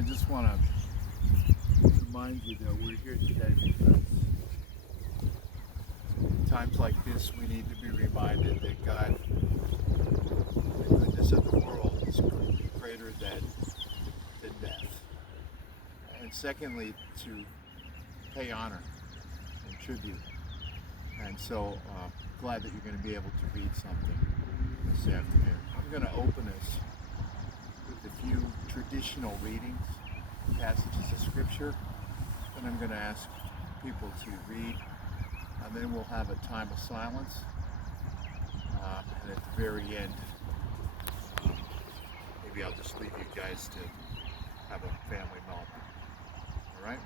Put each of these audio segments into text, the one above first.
I just want to remind you that we're here today because in times like this we need to be reminded that God, the goodness of the world, is greater than death. And secondly, to pay honor and tribute. And so glad that you're going to be able to read something this afternoon. I'm going to open us with a few traditional readings, passages of scripture, and I'm going to ask people to read, and then we'll have a time of silence, and at the very end, maybe I'll just leave you guys to have a family moment. All right?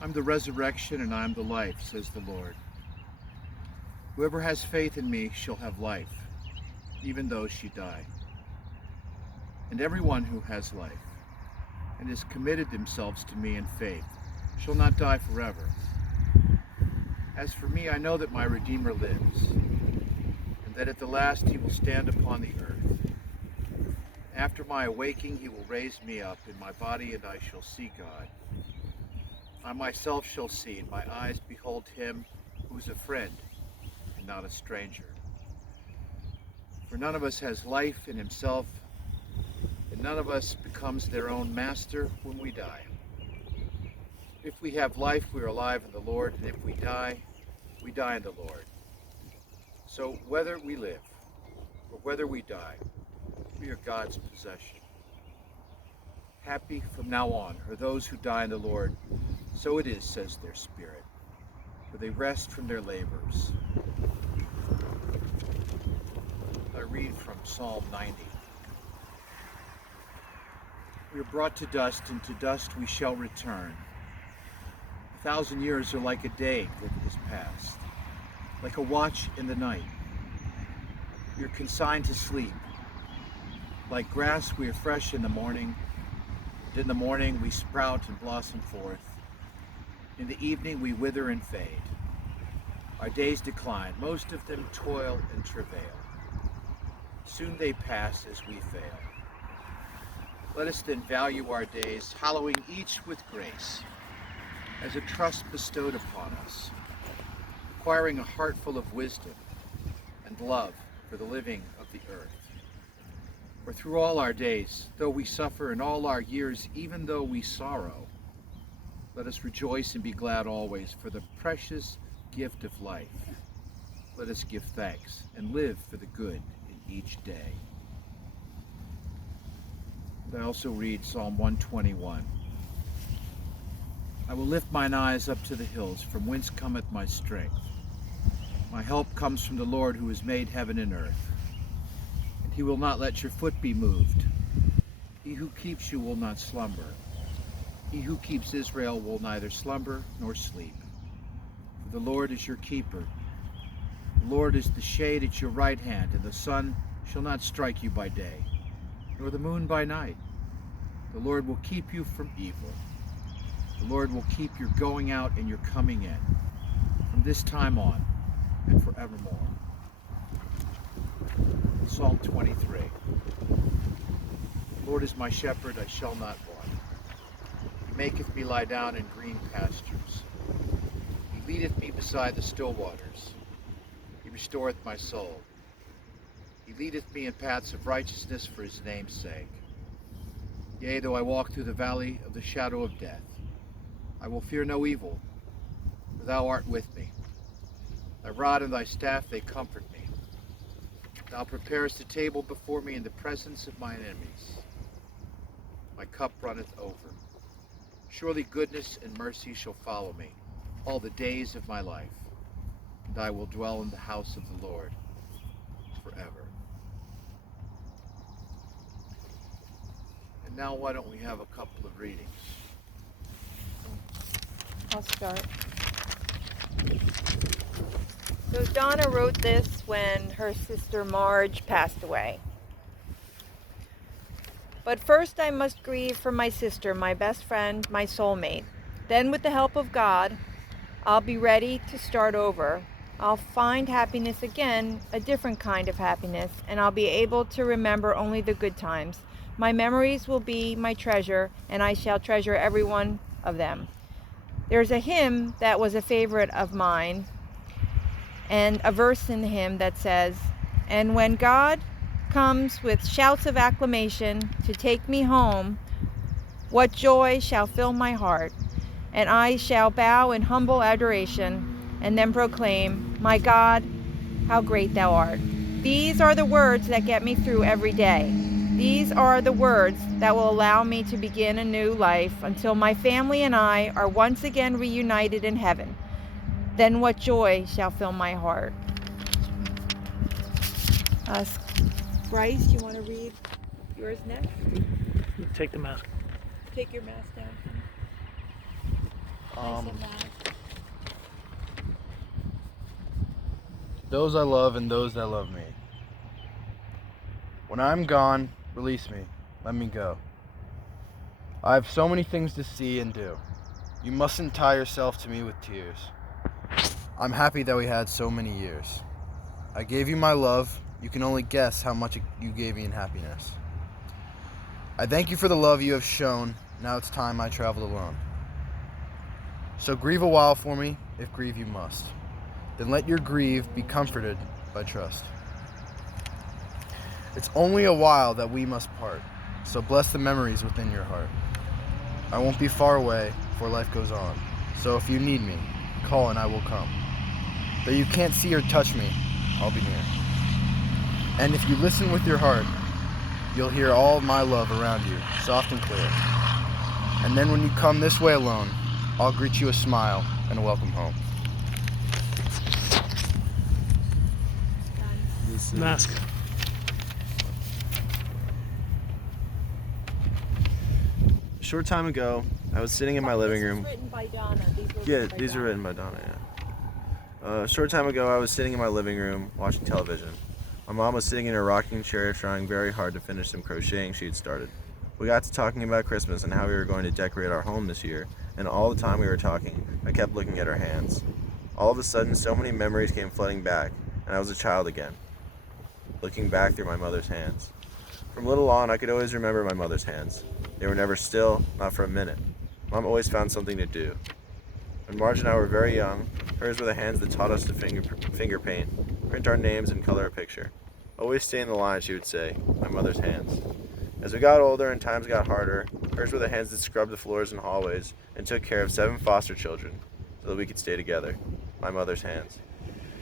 I'm the resurrection and I'm the life, says the Lord. Whoever has faith in me shall have life, even though she die. And everyone who has life and has committed themselves to me in faith shall not die forever. As for me, I know that my Redeemer lives, and that at the last he will stand upon the earth. After my awaking, he will raise me up in my body, and I shall see God. I myself shall see, and my eyes behold him who is a friend and not a stranger. For none of us has life in himself, and none of us becomes their own master when we die. If we have life, we are alive in the Lord, and if we die in the Lord. So whether we live or whether we die, we are God's possession. Happy from now on are those who die in the Lord. So it is, says their spirit, for they rest from their labors. I read from Psalm 90. We are brought to dust, and to dust we shall return. 1,000 years are like a day that is past, like a watch in the night. We are consigned to sleep. Like grass we are fresh in the morning, and in the morning we sprout and blossom forth. In the evening we wither and fade. Our days decline, most of them toil and travail. Soon they pass as we fail. Let us then value our days, hallowing each with grace, as a trust bestowed upon us, acquiring a heart full of wisdom and love for the living of the earth. For through all our days, though we suffer, in all our years, even though we sorrow, let us rejoice and be glad always for the precious gift of life. Let us give thanks and live for the good in each day. I also read Psalm 121. I will lift mine eyes up to the hills, from whence cometh my strength. My help comes from the Lord who has made heaven and earth. And he will not let your foot be moved. He who keeps you will not slumber. He who keeps Israel will neither slumber nor sleep. For the Lord is your keeper. The Lord is the shade at your right hand, and the sun shall not strike you by day, nor the moon by night. The Lord will keep you from evil. The Lord will keep your going out and your coming in, from this time on and forevermore. Psalm 23. The Lord is my shepherd, I shall not want. He maketh me lie down in green pastures. He leadeth me beside the still waters. He restoreth my soul. He leadeth me in paths of righteousness for his name's sake. Yea, though I walk through the valley of the shadow of death, I will fear no evil, for thou art with me. Thy rod and thy staff, they comfort me. Thou preparest a table before me in the presence of mine enemies. My cup runneth over. Surely goodness and mercy shall follow me all the days of my life, and I will dwell in the house of the Lord forever. And now why don't we have a couple of readings? I'll start. So Donna wrote this when her sister Marge passed away. But first I must grieve for my sister, my best friend, my soulmate. Then with the help of God, I'll be ready to start over I'll find happiness again, a different kind of happiness, and I'll be able to remember only the good times. My memories will be my treasure, and I shall treasure every one of them. There's a hymn that was a favorite of mine, and a verse in the hymn that says, "And when God comes with shouts of acclamation to take me home, what joy shall fill my heart, and I shall bow in humble adoration, and then proclaim, my God, how great thou art." These are the words that get me through every day. These are the words that will allow me to begin a new life until my family and I are once again reunited in heaven. Then what joy shall fill my heart. Bryce, you want to read yours next? Take the mask. Take your mask down. Those I love and those that love me. When I'm gone, release me. Let me go. I have so many things to see and do. You mustn't tie yourself to me with tears. I'm happy that we had so many years. I gave you my love. You can only guess how much you gave me in happiness. I thank you for the love you have shown. Now it's time I traveled alone. So grieve a while for me, if grieve you must. Then let your grief be comforted by trust. It's only a while that we must part, so bless the memories within your heart. I won't be far away, for life goes on. So if you need me, call and I will come. Though you can't see or touch me, I'll be near. And if you listen with your heart, you'll hear all my love around you, soft and clear. And then when you come this way alone, I'll greet you a smile and a welcome home. Mask. A short time ago, I was sitting in my living room. Written by Donna. These were written by Donna, yeah. A short time ago, I was sitting in my living room watching television. My mom was sitting in her rocking chair trying very hard to finish some crocheting she had started. We got to talking about Christmas and how we were going to decorate our home this year, and all the time we were talking, I kept looking at her hands. All of a sudden, so many memories came flooding back, and I was a child again, looking back through my mother's hands. From little on, I could always remember my mother's hands. They were never still, not for a minute. Mom always found something to do. When Marge and I were very young, hers were the hands that taught us to finger paint, print our names, and color a picture. Always stay in the line, she would say, my mother's hands. As we got older and times got harder, hers were the hands that scrubbed the floors and hallways and took care of 7 foster children so that we could stay together, my mother's hands.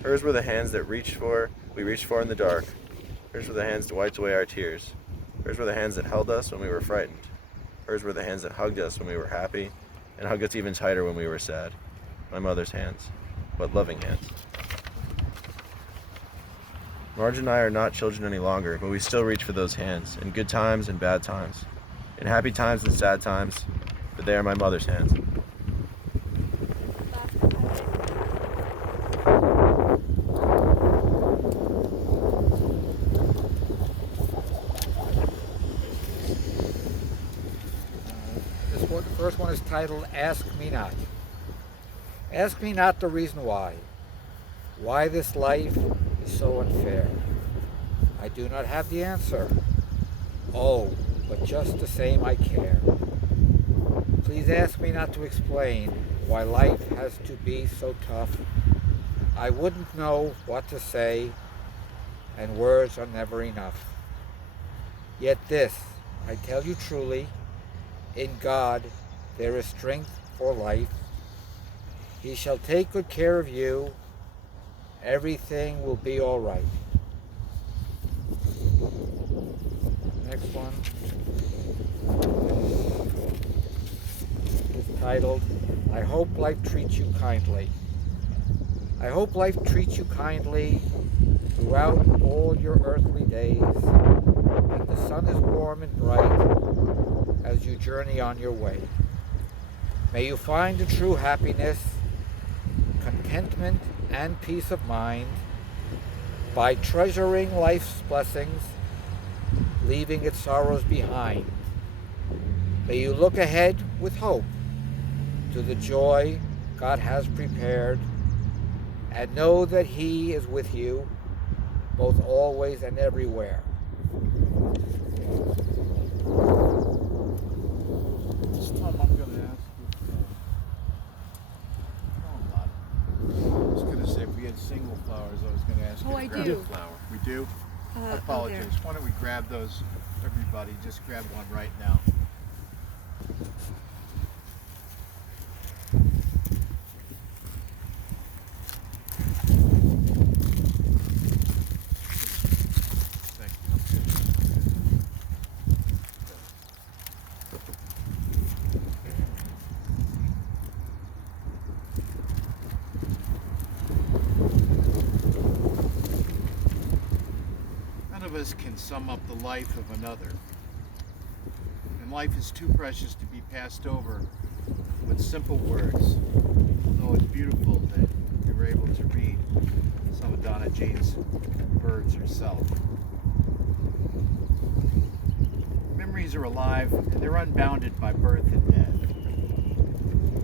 Hers were the hands that we reached for in the dark. Hers were the hands that wiped away our tears. Hers were the hands that held us when we were frightened. Hers were the hands that hugged us when we were happy and hugged us even tighter when we were sad. My mother's hands, but loving hands. Marge and I are not children any longer, but we still reach for those hands, in good times and bad times, in happy times and sad times, but they are my mother's hands. The first one is titled, Ask Me Not. Ask me not the reason why this life is so unfair. I do not have the answer. Oh, but just the same I care. Please ask me not to explain why life has to be so tough. I wouldn't know what to say, and words are never enough. Yet this, I tell you truly, in God there is strength for life. He shall take good care of you. Everything will be all right. Next one is titled, I hope life treats you kindly. I hope life treats you kindly throughout all your earthly days, and the sun is warm and bright as you journey on your way. May you find a true happiness, contentment, and peace of mind by treasuring life's blessings, leaving its sorrows behind. May you look ahead with hope to the joy God has prepared, and know that He is with you, both always and everywhere. This time I'm going to ask if, I was going to say if we had single flowers, I was going to ask you to grab a flower. We do? I apologize. Why don't we grab those, everybody? Just grab one right now. Thank you. None of us can sum up the life of another. And life is too precious to be passed over with simple words. Although it's beautiful that you were able to read some of Donna Jean's words herself. Memories are alive and they're unbounded by birth and death.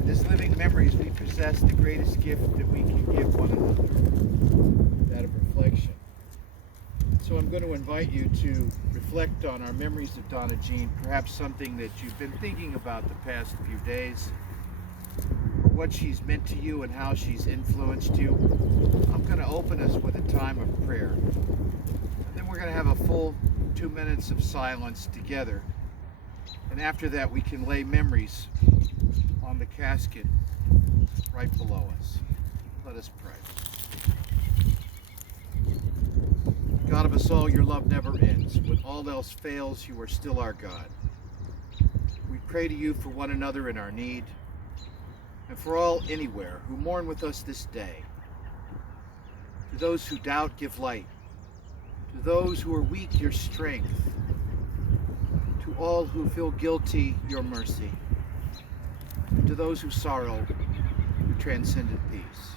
And as living memories, we possess the greatest gift that we can give one another, that of reflection. So I'm going to invite you to reflect on our memories of Donna Jean, perhaps something that you've been thinking about the past few days, or what she's meant to you and how she's influenced you. I'm going to open us with a time of prayer. And then we're going to have a full 2 minutes of silence together. And after that, we can lay memories on the casket right below us. Let us pray. God of us all, your love never ends. When all else fails, you are still our God. We pray to you for one another in our need, and for all anywhere who mourn with us this day. To those who doubt, give light. To those who are weak, your strength. To all who feel guilty, your mercy. And to those who sorrow, your transcendent peace.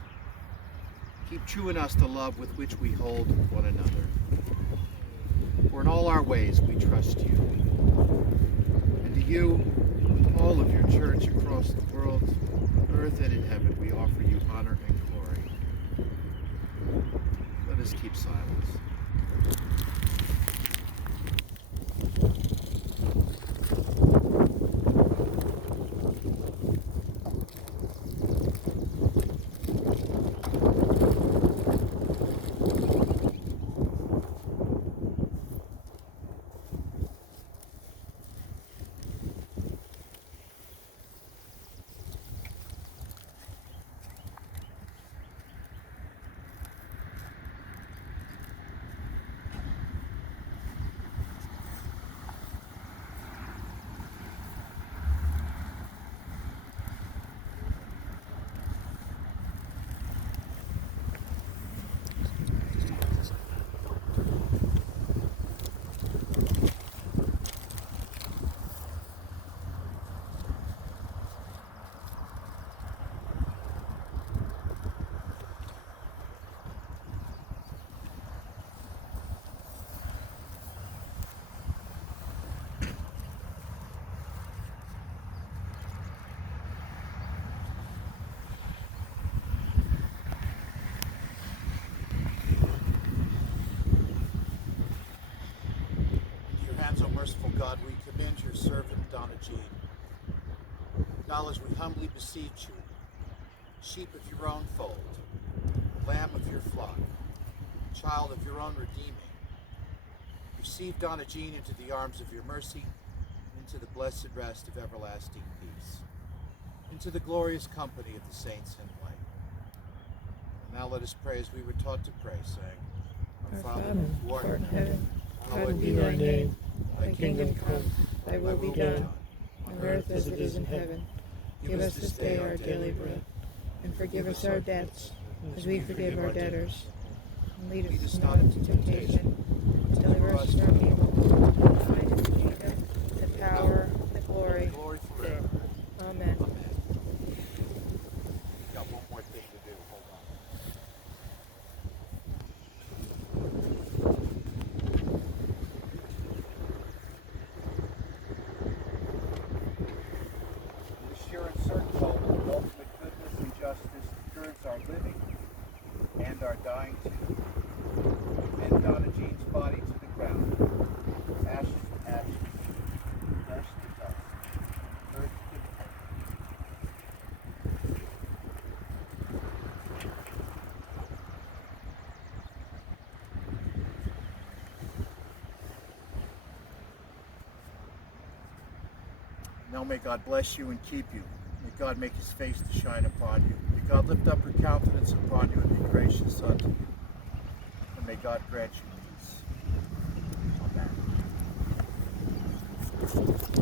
Keep true in us the love with which we hold one another. For in all our ways we trust you. And to you, with all of your church across the world, earth and in heaven, we offer you honor and glory. Let us keep silence. Merciful God, we commend your servant Donna Jean. Now as we humbly beseech you, sheep of your own fold, lamb of your flock, child of your own redeeming, receive Donna Jean into the arms of your mercy, and into the blessed rest of everlasting peace, into the glorious company of the saints in light. And now let us pray as we were taught to pray, saying, Our Father, who art in heaven, hallowed be thy name. Thy kingdom come, thy will be done, on earth as it is in heaven. Give us this day our daily bread, and forgive us our debts, as we forgive our debtors. And lead us not into temptation, but deliver us from evil. For thine is the kingdom, the power, and the glory. Glory forever. Amen. Got one more thing to do. Hold on. The sure and certain hope of ultimate goodness and justice that girds our living, Now may God bless you and keep you. May God make his face to shine upon you. May God lift up her countenance upon you and be gracious unto you. And may God grant you peace. Amen.